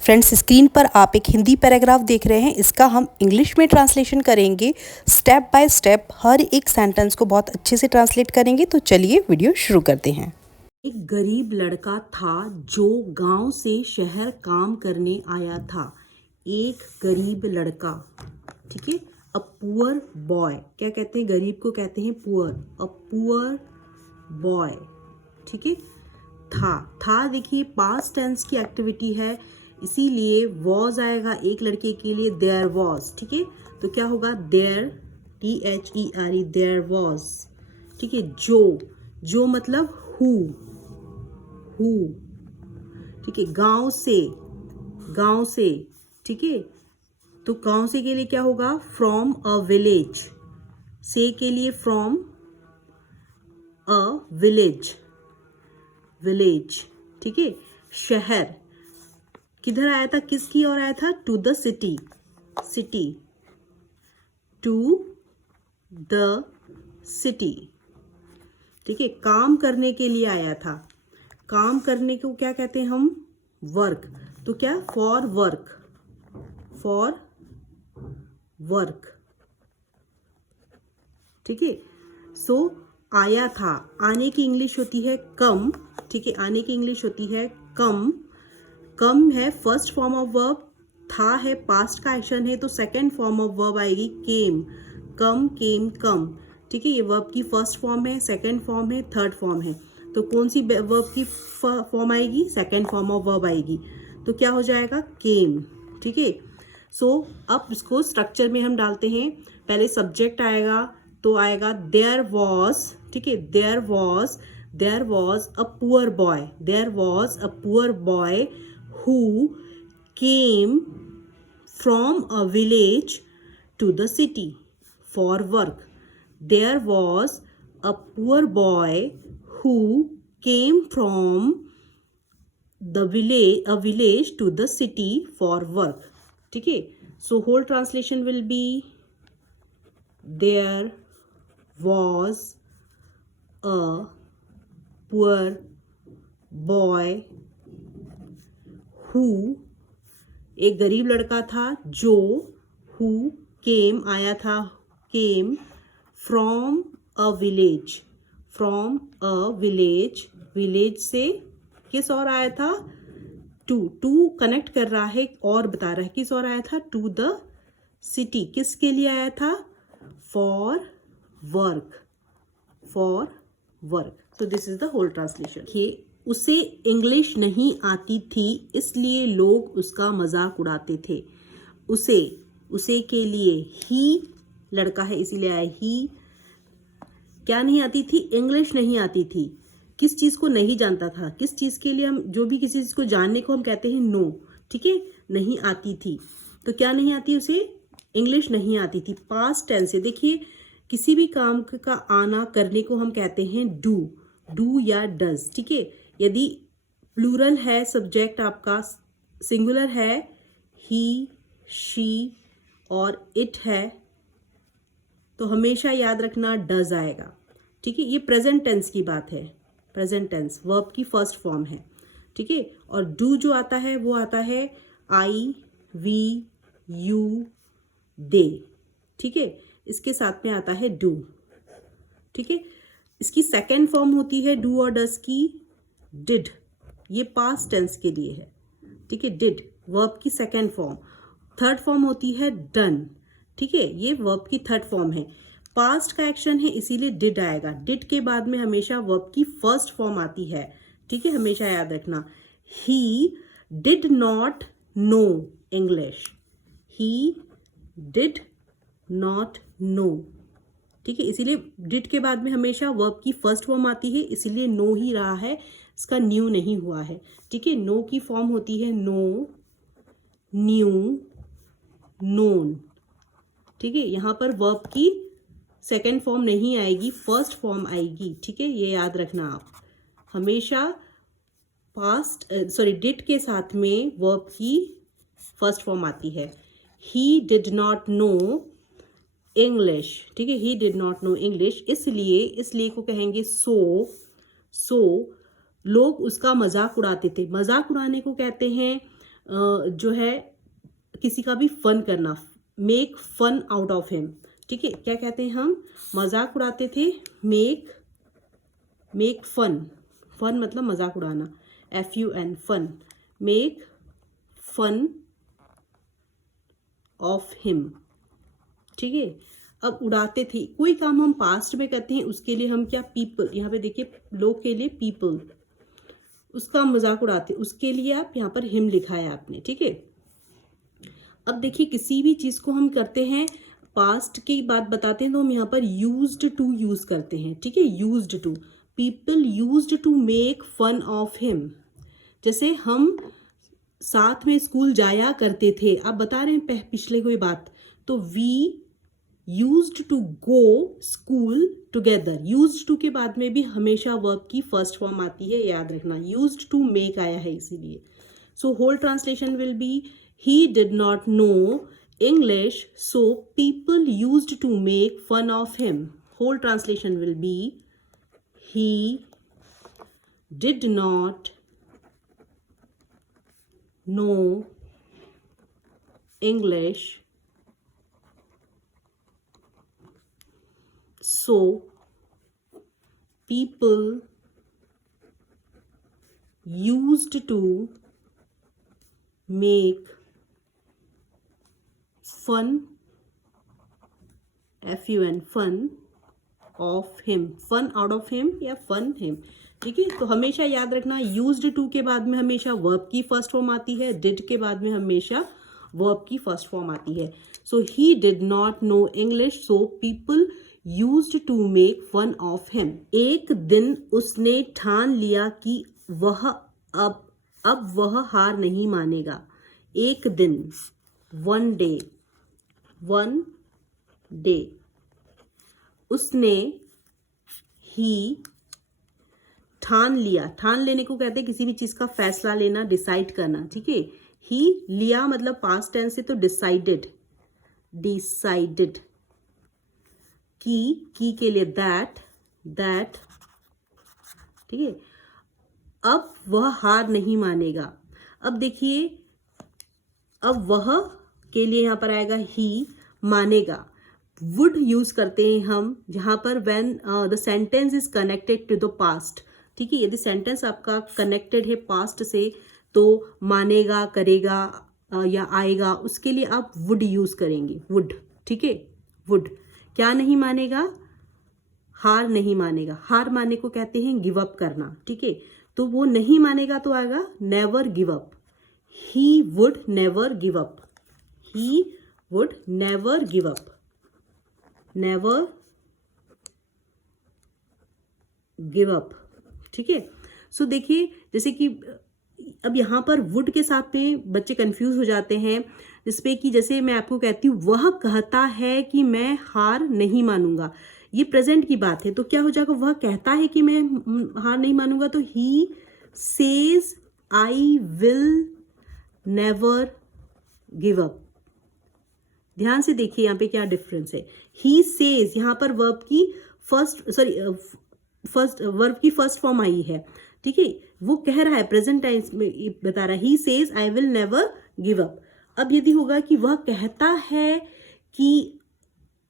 Friends, screen पर आप एक हिंदी पैराग्राफ देख रहे हैं। इसका हम इंग्लिश में ट्रांसलेशन करेंगे। स्टेप बाय स्टेप हर एक सेंटेंस को बहुत अच्छे से ट्रांसलेट करेंगे। तो चलिए वीडियो शुरू करते हैं। एक गरीब लड़का था जो गांव से शहर काम करने आया था। एक गरीब लड़का, ठीक है। अ पुअर बॉय, क्या कहते हैं गरीब को, कहते हैं पुअर। अ पुअर बॉय, ठीक है। था देखिए पास्ट टेंस की एक्टिविटी है, इसीलिए वॉज आएगा एक लड़के के लिए, देयर वॉज, ठीक है। तो क्या होगा, देयर, THERE, देयर वॉज, ठीक है। जो मतलब हु, ठीक है। गांव से, ठीक है। तो गांव से के लिए क्या होगा, फ्रॉम अ विलेज। से के लिए फ्रॉम अ विलेज, ठीक है। शहर किधर आया था, किसकी ओर आया था, to the city, to the city, ठीक है। काम करने के लिए आया था। काम करने को क्या कहते हैं हम, वर्क। तो क्या, फॉर वर्क, ठीक है। सो आया था, आने की इंग्लिश होती है कम, ठीक है। आने की इंग्लिश होती है कम है फर्स्ट फॉर्म ऑफ वर्ब, था है पास्ट का एक्शन है, तो सेकंड फॉर्म ऑफ वर्ब आएगी केम, कम, ठीक है। ये वर्ब की फर्स्ट फॉर्म है, सेकंड फॉर्म है, थर्ड फॉर्म है। तो कौन सी वर्ब की फॉर्म आएगी, सेकंड फॉर्म ऑफ वर्ब आएगी। तो क्या हो जाएगा, केम, ठीक है। सो अब इसको स्ट्रक्चर में हम डालते हैं। पहले सब्जेक्ट आएगा, तो आएगा देयर वॉज, ठीक है। There was a poor boy, who came from a village to the city for work. There was a poor boy who came from a village to the city for work. ठीक है। So whole translation will be, there was a poor boy who, एक गरीब लड़का था जो, who came, आया था, came from a village से किस और आया था, टू कनेक्ट कर रहा है और बता रहा है किस और आया था, टू द सिटी, किसके लिए आया था, for work. So this is the whole translation. उसे इंग्लिश नहीं आती थी, इसलिए लोग उसका मजाक उड़ाते थे। उसे के लिए, ही लड़का है इसीलिए आया ही। क्या नहीं आती थी, इंग्लिश नहीं आती थी। किस चीज़ को नहीं जानता था, किस चीज़ के लिए हम, जो भी किसी चीज़ को जानने को हम कहते हैं नो, ठीक है। नहीं आती थी, तो क्या नहीं आती, उसे इंग्लिश नहीं आती थी। पास्ट टेंस है, देखिए किसी भी काम का आना, करने को हम कहते हैं डू या डज, ठीक है। यदि प्लूरल है सब्जेक्ट आपका, सिंगुलर है ही, शी और इट है, तो हमेशा याद रखना डज आएगा, ठीक है। ये प्रेजेंट टेंस की बात है, प्रेजेंट टेंस वर्ब की फर्स्ट फॉर्म है, ठीक है। और डू जो आता है वो आता है आई, वी, यू, दे, ठीक है। इसके साथ में आता है डू, ठीक है। इसकी सेकेंड फॉर्म होती है डू और डज की, डिड, ये पास्ट टेंस के लिए है, ठीक है। डिड वर्ब की सेकेंड फॉर्म। थर्ड फॉर्म होती है डन, ठीक है। ये वर्ब की थर्ड फॉर्म है, पास्ट का एक्शन है इसीलिए डिड आएगा। डिड के बाद में हमेशा वर्ब की फर्स्ट फॉर्म आती है, ठीक है, हमेशा याद रखना। ही did not know English, he did not no, ठीक है। इसीलिए डिड के बाद में हमेशा वर्ब की फर्स्ट फॉर्म आती है, इसीलिए नो ही रहा है, इसका न्यू नहीं हुआ है, ठीक है। नो की फॉर्म होती है नो, न्यू, नोन, ठीक है। यहाँ पर वर्ब की सेकेंड फॉर्म नहीं आएगी, फर्स्ट फॉर्म आएगी, ठीक है। ये याद रखना आप हमेशा, डिड के साथ में वर्ब की फर्स्ट फॉर्म आती है। ही डिड नॉट नो इंग्लिश, ठीक है। ही डिड नॉट नो इंग्लिश, इसलिए को कहेंगे सो लोग उसका मजाक उड़ाते थे। मजाक उड़ाने को कहते हैं जो है किसी का भी फन करना, make fun out of him. ठीक है, क्या कहते हैं हम, मजाक उड़ाते थे, मेक फन, फन मतलब मजाक उड़ाना, FUN fun, make fun of him. ठीक है, अब उड़ाते थे, कोई काम हम पास्ट में करते हैं उसके लिए हम क्या, पीपल, यहाँ पे देखिए लोग के लिए पीपल, उसका मजाक उड़ाते, उसके लिए आप यहाँ पर हिम लिखा है आपने। ठीक है, अब देखिए किसी भी चीज़ को हम करते हैं, पास्ट की बात बताते हैं तो हम यहाँ पर यूज्ड टू यूज करते हैं। ठीक है, used to, people used to make fun of him. जैसे हम साथ में स्कूल जाया करते थे, आप बता रहे हैं पिछले कोई बात, तो we used to go school together. Used to के बाद में भी हमेशा वर्ब की फर्स्ट फॉर्म आती है, याद रखना, यूज्ड टू मेक आया है इसीलिए। So whole translation will be, he did not know English, so people used to make fun of him. Whole translation will be, he did not know English, so people used to make fun, FUN fun of him, fun out of him या fun him। ठीक है, तो हमेशा याद रखना, used to के बाद में हमेशा वर्ब की फर्स्ट फॉर्म आती है, डिड के बाद में हमेशा वर्ब की फर्स्ट फॉर्म आती है। So he did not know English, so people used to make fun of him. एक दिन उसने ठान लिया कि वह अब वह हार नहीं मानेगा। एक दिन, वन डे, उसने, ही, ठान लिया, ठान लेने को कहते हैं किसी भी चीज का फैसला लेना, डिसाइड करना। ठीक है, ही, लिया मतलब पास्ट टेंस से, तो डिसाइडेड, की के लिए दैट। ठीक है, अब वह हार नहीं मानेगा। अब देखिए, अब वह के लिए यहां पर आएगा ही, मानेगा, वुड यूज करते हैं हम जहां पर when the sentence is connected to the past. ठीक है, यदि सेंटेंस आपका कनेक्टेड है पास्ट से तो मानेगा, करेगा या आएगा, उसके लिए आप वुड यूज करेंगे, वुड। ठीक है, वुड, क्या नहीं मानेगा, हार नहीं मानेगा। हार मानने को कहते हैं गिव अप करना। ठीक है, तो वो नहीं मानेगा तो आएगा never give up, he would never give up, he would never give up, never give up. ठीक है, सो देखिए जैसे कि अब यहाँ पर वुड के साथ में बच्चे कंफ्यूज हो जाते हैं, जिसपे कि जैसे मैं आपको कहती हूँ वह कहता है कि मैं हार नहीं मानूंगा, ये प्रेजेंट की बात है, तो क्या हो जाएगा, वह कहता है कि मैं हार नहीं मानूंगा, तो he says I will never give up. ध्यान से देखिए यहाँ पे क्या डिफरेंस है, ही सेज यहाँ पर वर्ब की वर्ब की फर्स्ट फॉर्म आई है। ठीक है, वो कह रहा है, प्रेजेंट टाइम्स में बता रहा है, he says I will never give up. अब यदि होगा कि वह कहता है कि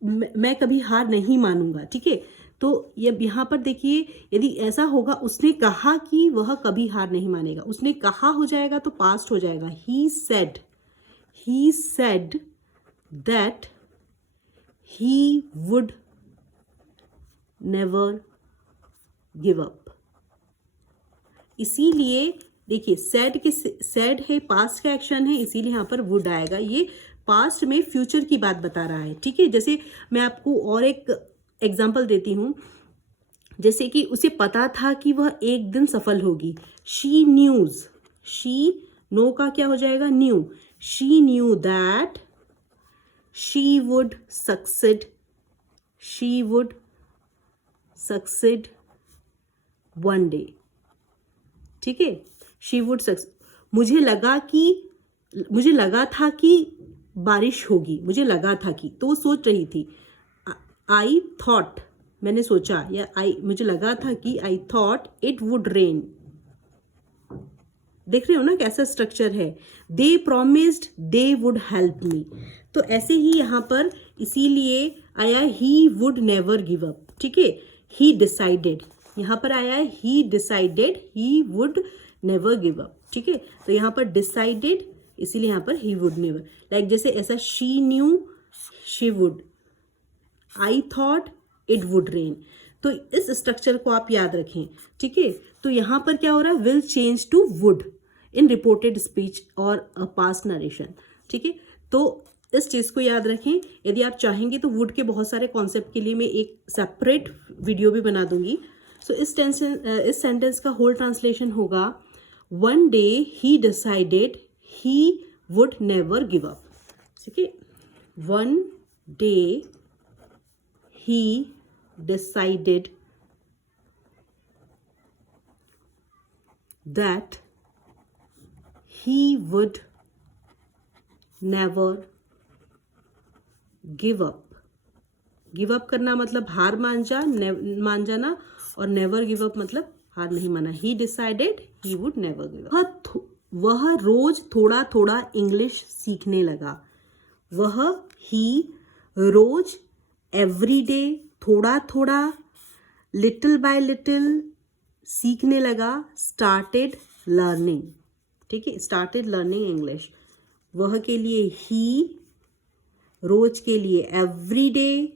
मैं कभी हार नहीं मानूंगा। ठीक है, तो ये यहाँ पर देखिए, यदि ऐसा होगा, उसने कहा कि वह कभी हार नहीं मानेगा, उसने कहा हो जाएगा तो पास्ट हो जाएगा, he said that he would never give up. इसीलिए देखिए सेड है, पास्ट का एक्शन है, इसीलिए यहाँ पर वुड आएगा, ये पास्ट में फ्यूचर की बात बता रहा है। ठीक है, जैसे मैं आपको और एक एग्जाम्पल देती हूँ, जैसे कि उसे पता था कि वह एक दिन सफल होगी, शी नो का क्या हो जाएगा, new, she knew that she would succeed one day. ठीक है, शी वुड सक्सीड, मुझे लगा था कि बारिश होगी, मुझे लगा था कि, तो वो सोच रही थी, आई थॉट, मैंने सोचा, या मुझे लगा था कि I thought it would rain. देख रहे हो ना कैसा स्ट्रक्चर है, they promised they would help me. तो ऐसे ही यहाँ पर इसीलिए आया he would never give up, ठीक है। ही डिसाइडेड, यहाँ पर आया है he decided he would never give up, ठीक है। तो यहाँ पर डिसाइडेड, इसीलिए यहाँ पर ही वुड नेवर, लाइक जैसे ऐसा she knew she would, I thought it would rain. तो इस स्ट्रक्चर को आप याद रखें, ठीक है। तो यहाँ पर क्या हो रहा है, will change to would in reported speech और पास्ट नरेशन, ठीक है। तो इस चीज़ को याद रखें। यदि आप चाहेंगे तो वुड के बहुत सारे कॉन्सेप्ट के लिए मैं एक सेपरेट वीडियो भी बना दूंगी। सो इस सेंटेंस का होल ट्रांसलेशन होगा, one day he decided he would never give up, ठीक है। One day he decided that he would never give up. Give up करना मतलब हार मान जाना, और नेवर गिव अप मतलब हार नहीं माना। ही decided he would never give up. वह रोज थोड़ा थोड़ा इंग्लिश सीखने लगा। वह ही रोज एवरी डे थोड़ा थोड़ा लिटिल बाय लिटिल सीखने लगा। स्टार्टेड लर्निंग, ठीक है, स्टार्टेड लर्निंग इंग्लिश। वह के लिए ही, रोज के लिए एवरी डे,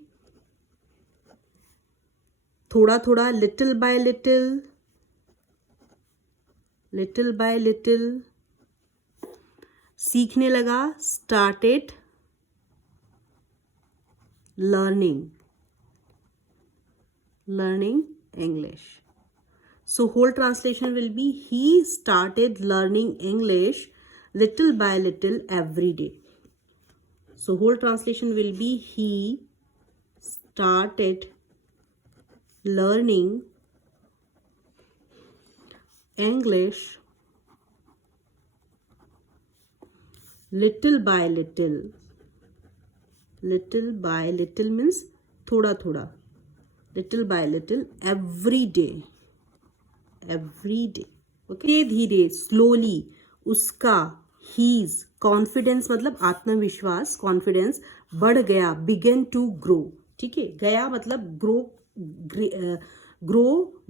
थोड़ा थोड़ा little bye little, little bye little सीखने लगा। Started learning English. So whole translation will be, he started learning English little by little every day. So whole translation will be, he started learning English little by little. Little by little means थोड़ा थोड़ा, little by little every day, every day, okay. धीरे slowly उसका, his confidence मतलब आत्मविश्वास, confidence बढ़ गया। began to grow, ठीक है। गया मतलब grow,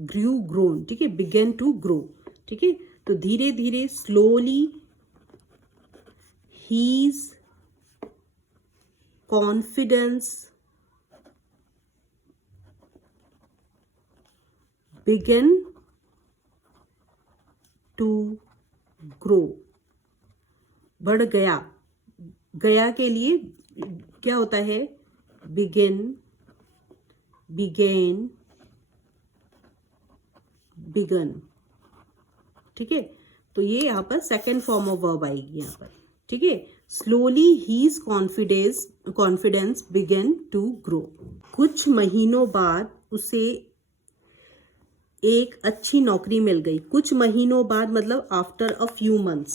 grew, grown, ठीक है। began to grow, ठीक है। तो धीरे धीरे slowly his confidence began to grow, बढ़ गया। गया के लिए क्या होता है, begin, began, begun, ठीक है। तो ये यहाँ पर सेकेंड फॉर्म ऑफ वर्ब आएगी यहाँ पर, ठीक है। Slowly his confidence began to grow. कुछ महीनों बाद उसे एक अच्छी नौकरी मिल गई। कुछ महीनों बाद मतलब after a few months.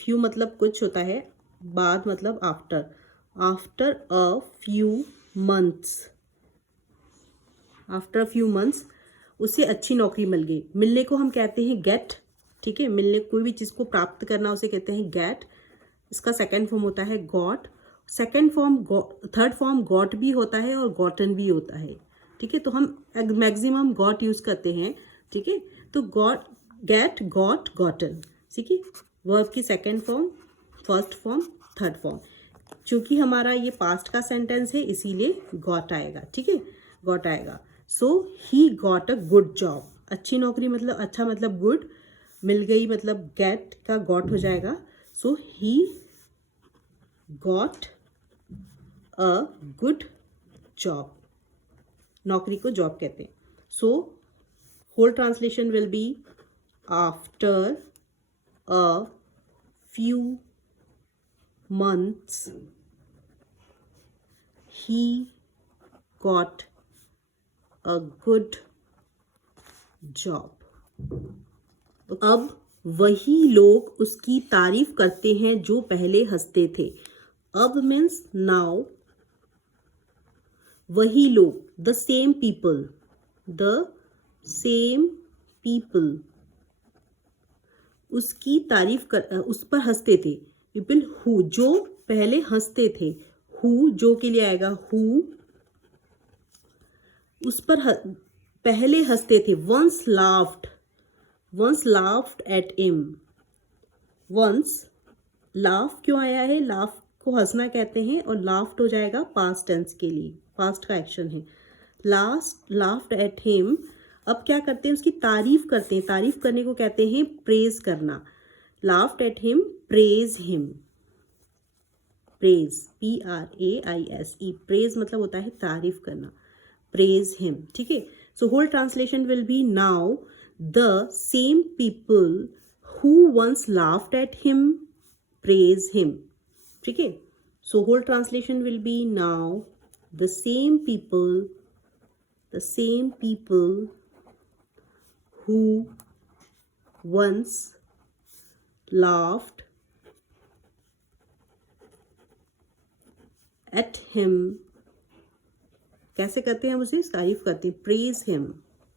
Few मतलब कुछ होता है, बाद मतलब after. After a few months, after few months उसे अच्छी नौकरी मिल गई। मिलने को हम कहते हैं गेट, ठीक है। मिलने, कोई भी चीज़ को प्राप्त करना उसे कहते हैं गेट। इसका सेकंड फॉर्म होता है got. Second form, third form got भी होता है और गॉटन भी होता है, ठीक है। तो हम मैक्सिमम गॉट यूज करते हैं, ठीक है। तो गॉट, गेट, गॉट, गॉटन, ठीक है। वर्ब की second form, first form, third form. चूंकि हमारा ये पास्ट का सेंटेंस है इसीलिए गॉट आएगा, ठीक है, गॉट आएगा। So he got a good job. अच्छी नौकरी मतलब, अच्छा मतलब गुड, मिल गई मतलब गेट का गॉट हो जाएगा। So he got a good job. नौकरी को जॉब कहते हैं। So whole translation will be, after a few months he got a good job. अब वही लोग उसकी तारीफ करते हैं जो पहले हंसते थे। अब मीन्स नाउ। वही लोग, the same people, the same people उसकी तारीफ कर उस पर हंसते थे। पीपल हु, जो पहले हंसते थे। हु, जो के लिए आएगा हु, उस पर पहले हंसते थे। Once laughed at him. Once, laugh क्यों आया है? लाफ को हंसना कहते हैं और लाफ्ड हो जाएगा पास्ट टेंस के लिए, पास्ट का एक्शन है। Laughed at him. अब क्या करते हैं? उसकी तारीफ करते हैं। तारीफ करने को कहते हैं प्रेज करना। Laughed at him, praise him. Praise, PRAISE, praise मतलब होता है तारीफ करना। प्रेज हिम, ठीक है। So whole translation will be, now the same people who once laughed at him praise him, ठीक है। So whole translation will be, now the same people who once laughed at him, कैसे करते हैं हम उसे? तारीफ करते हैं, praise him,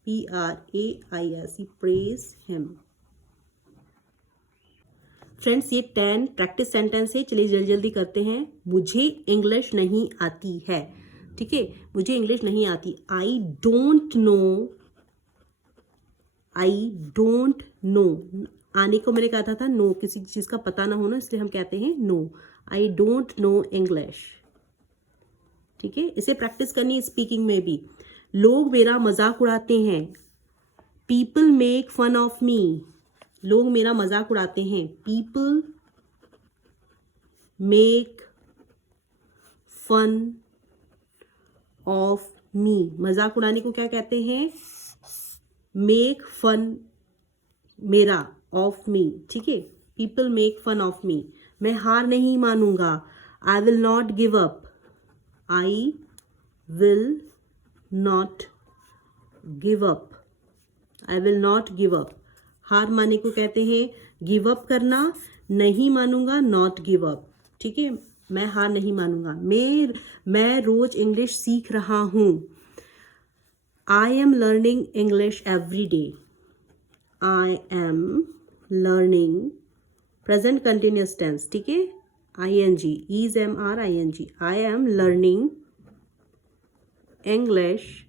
PRAISE, praise him। Friends, ये 10 प्रैक्टिस सेंटेंस है। चलिए जल्दी जल्दी करते हैं। मुझे इंग्लिश नहीं आती है, ठीक है। मुझे इंग्लिश नहीं आती। आई डोंट नो। आने को मैंने कहा था नो, किसी चीज़ का पता ना होना, इसलिए हम कहते हैं know. I don't know English, ठीक है। इसे प्रैक्टिस करनी है स्पीकिंग में भी। लोग मेरा मजाक उड़ाते हैं। People make fun of me. लोग मेरा मजाक उड़ाते हैं। People make fun of me. मजाक उड़ाने को क्या कहते हैं? मेक फन, मेरा, ऑफ मी, ठीक है। People make fun of me. मैं हार नहीं मानूंगा। I will not give up. I will not give up. I will not give up. हार मानने को कहते हैं गिव अप करना। नहीं मानूंगा, नॉट गिव अप, ठीक है। मैं हार नहीं मानूंगा। मैं रोज इंग्लिश सीख रहा हूँ। I am learning English every day. I am learning, present continuous tense, ठीक है। ING, EASMR ING। I am learning English,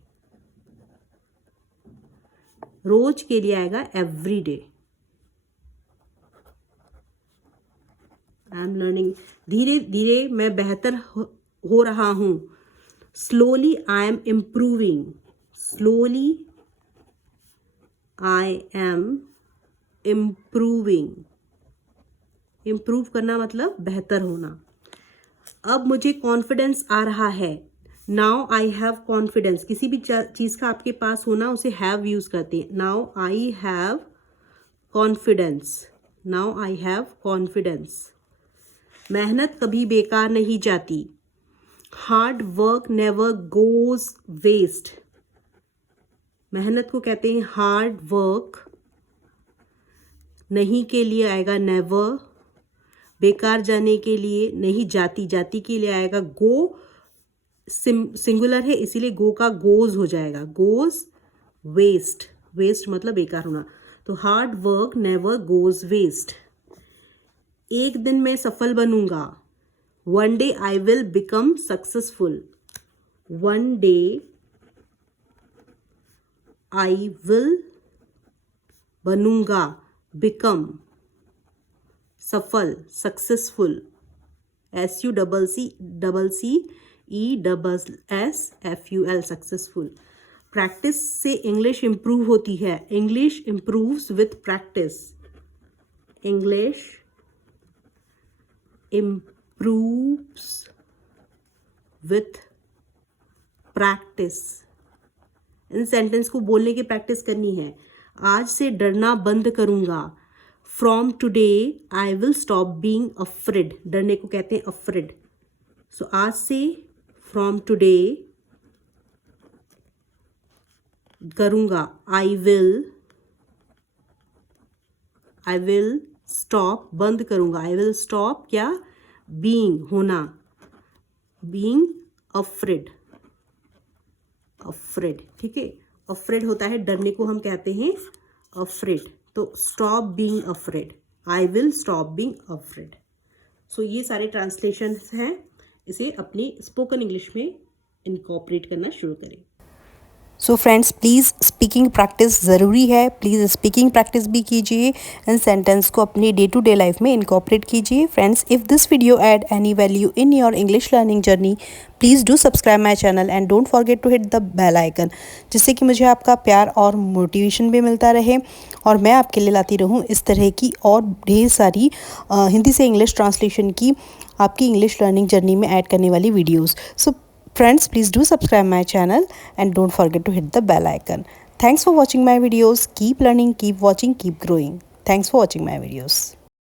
रोज के लिए आएगा every day. I am learning, धीरे धीरे मैं बेहतर हो रहा हूँ। Slowly I am improving. Slowly I am improving. Improve करना मतलब बेहतर होना। अब मुझे कॉन्फिडेंस आ रहा है। Now I have confidence. किसी भी चीज़ का आपके पास होना, उसे हैव यूज़ करते हैं। Now I have confidence. Now I have confidence. मेहनत कभी बेकार नहीं जाती। Hard work never goes waste. मेहनत को कहते हैं हार्ड वर्क। नहीं के लिए आएगा नेवर। बेकार जाने के लिए नहीं जाती। जाती के लिए आएगा गो। सिंगुलर है इसीलिए गो का गोज हो जाएगा। Goes waste. वेस्ट मतलब बेकार होना। तो hard work never goes waste. एक दिन मैं सफल बनूंगा। One day I will become successful. One day I will, बनूंगा, बिकम, सफल, सक्सेसफुल। SUCCESSFUL, successful. प्रैक्टिस से इंग्लिश इंप्रूव होती है। English improves with practice. English improves with practice। इन सेंटेंस को बोलने की प्रैक्टिस करनी है। आज से डरना बंद करूंगा। From today I will stop being afraid. डरने को कहते हैं अफ्रेड। सो आज से, फ्रॉम टुडे, करूंगा, आई विल स्टॉप, बंद करूंगा। आई विल स्टॉप क्या? बीइंग, होना, बीइंग अफ्रेड। अफ्रेड, ठीक है। अफ्रेड होता है डरने को हम कहते हैं अफ्रेड, तो stop being afraid, I will stop being afraid. So ये सारे ट्रांसलेशन हैं, इसे अपनी स्पोकन इंग्लिश में इनकॉर्पोरेट करना शुरू करें। So friends, please speaking practice ज़रूरी है, प्लीज़ स्पीकिंग प्रैक्टिस भी कीजिए, इन सेंटेंस को अपनी डे टू डे लाइफ में इनकॉर्पोरेट कीजिए। Friends, if this video add any value in your English learning journey, please do subscribe my channel and don't forget to hit the bell icon, जिससे कि मुझे आपका प्यार और मोटिवेशन भी मिलता रहे और मैं आपके लिए लाती रहूँ इस तरह की और ढेर सारी हिंदी से इंग्लिश ट्रांसलेशन की आपकी इंग्लिश लर्निंग जर्नी में ऐड करने वाली videos. So friends, please do subscribe my channel and don't forget to hit the bell icon. Thanks for watching my videos. Keep learning, keep watching, keep growing. Thanks for watching my videos.